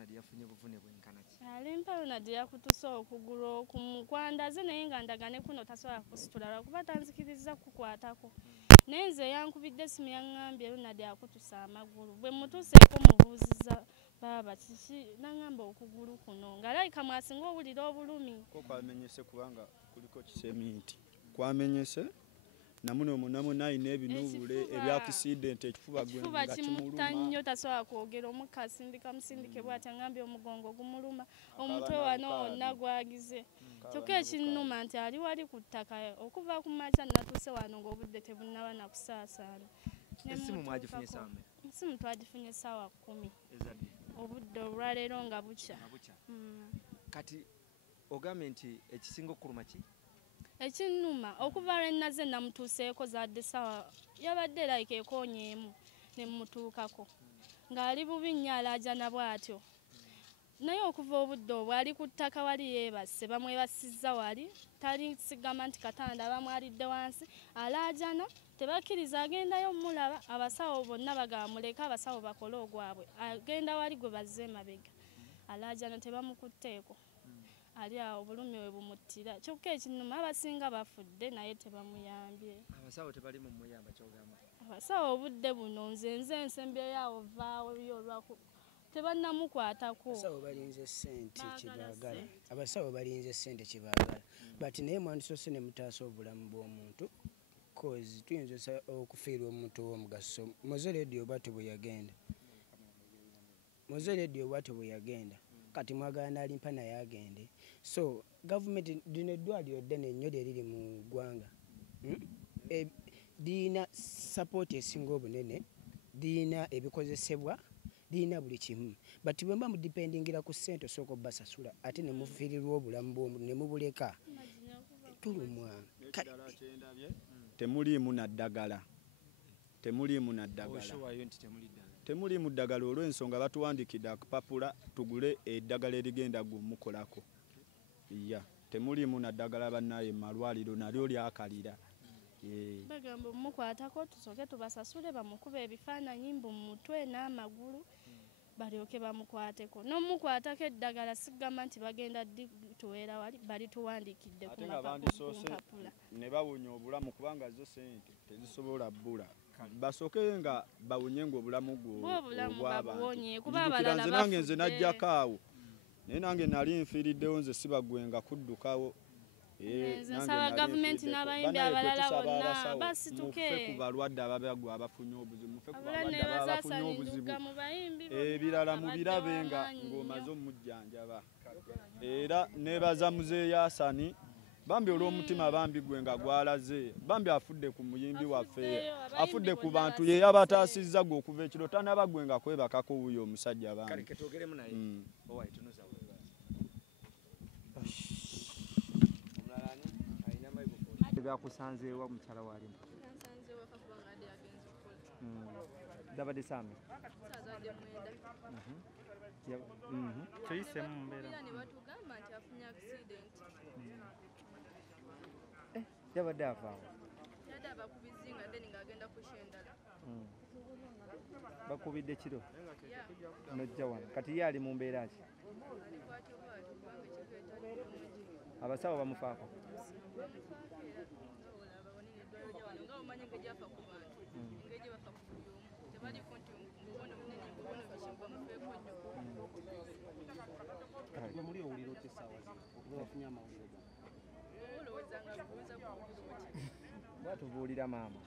Ronald yafunye buvune bwenkana ki? Alimpa Ronald yakutuse okugulu kumukwandaze naye nga ndagane kuno tasobola kusitula lwakuba tanzikiriza kukwatako. Nenze yankubidde simu yaŋŋambye Ronald akutusa amagulu. Bwe mutuseeko mubuuziza baba kiki naŋŋamba okugulu kuno ng'alayika mwasinga owulira obulumi. Ko kwamenyese kubanga kuliko kiseminti. Kwamenyese namuno munamu naine ebinubule ebya accident ekifuba gwe kimutta nnyo tasobola kwogera omukasindika musindike bw'atya ngambye omugongo gumuluma omutwe wano wonna gwagize. Kyokka ekinnuma nti ali wali ku ttaka okuva ku makya natuuse wano ng'obudde tebunnaba na kusaasaana. Essimu mwagifunye ssaawa mmeka? Essimu twagifunye ssaawa 10. Ezadde? Obudde olwaleero nga bukya. Kati ogambye nti ekisinga okuluma ki? Ekinnuma okuva lwe naze namutuuseeko zadde ssaawa yabadde like ekoonyeemu ne mmutuukako ng'ali bubi nnyo alaajana bw'atyo. Naye okuva obudde obwo ali ku ttaka wali yeebase bamwebasizza wali tali sigama nti katanda bamwalidde wansi alaajana tebakkiriza agendayo mulaba abasawo bonna bagamuleka abasawo bakole ogwabwe agenda wali gwe bazze emabega alaajana tebamukutteeko. Ali awo obulumi we bumuttira. Kyokka ekinnuma abasinga bafudde naye tebamuyambye. Abasawo tebali mu muyamba kyogamba? Abasawo obudde buno nze ensembyeyo awo vaawo olwaku tebannamukwatako. Abasawo balinze ssente kibaagala. Abasawo balinze ssente kibaagala. Bati naye mwandisoose ne mutaasa obulamu bw'omuntu kozi tuyinza okufiirwa omuntu w'omugaso. Moze leediyo bw'atyo bwe yagenda. Moze leediyo bw'atyo bwe yagenda. Kati mwagala Alimpa naye agende. So gavumenti lino eddwaliro ddene nnyo liri mu ggwanga lirina sapoti esinga obunene, lirina ebikozesebwa, lirina buli kimu. Bati bwe mba mudipendingira ku ssente osooka obbasasula ate ne mufiirirwa obulamu bw'omuntu ne mubuleka tulumwa. Temuliimu na ddagala. Temuliimu na ddagala. Temuliimu ddagala olw'ensonga batuwandikidde akapapula tugule eddagala erigenda gumukolako. Ya temuliimu na ddagala bannaye malwaliro nalyo lyakalira. Bagamba omukwatako tusooke tubasasule bamukuba ebifaananyi mbu mu mutwe n'amagulu balyoke bamukwateko. N'omukwatako eddagala sigamba nti bagenda tuweera wali balituwandikidde ku mapapula. Ne bawonya obulamu kubanga zo ssente tezisobola bbula. Basooke nga bawonye ng'obulamu bw'abantu. Kuba abalala bafudde. Nange nze najjako awo. Naye nange nali nfiiriddewo nze sibagwenga kuddukawo. Nsaba gavumenti n'abayimbi abalala bonna basituke. Mufe ku balwadde ababagwa abafunye obuzibu. Mufe ku balwadde abafunye obuzibu. Ebirala mubirabe nga ng'omaze omujjanjaba. Era nebaza muzeeyi Asani bambi olw'omutima bambi gwe nga gwalaze bambi afudde ku muyimbi waffe afudde ku bantu ye yabataasizza gwe okuva ekiro tanaba gwe nga kwebakako wuyo omusajja bambi. Kale ketwogeremu naye. Owaye tunoza byakusanzeewa mukyala wa Alimpa? Nsanzeewa kakuba ngadde agenze okukola. Dabadde saamu? Saazadde mwenda. Kyoyisemu mu mbeera? Ne batugamba nti afunye accident. Yabadde avaawo? Yadde abakubizzi nga then ng'agenda kusha endala. Bakubidde kiro? Nojja wano. Kati ye ali mu mbeera ki? Abasawo bamufaako? Batubuulira maama.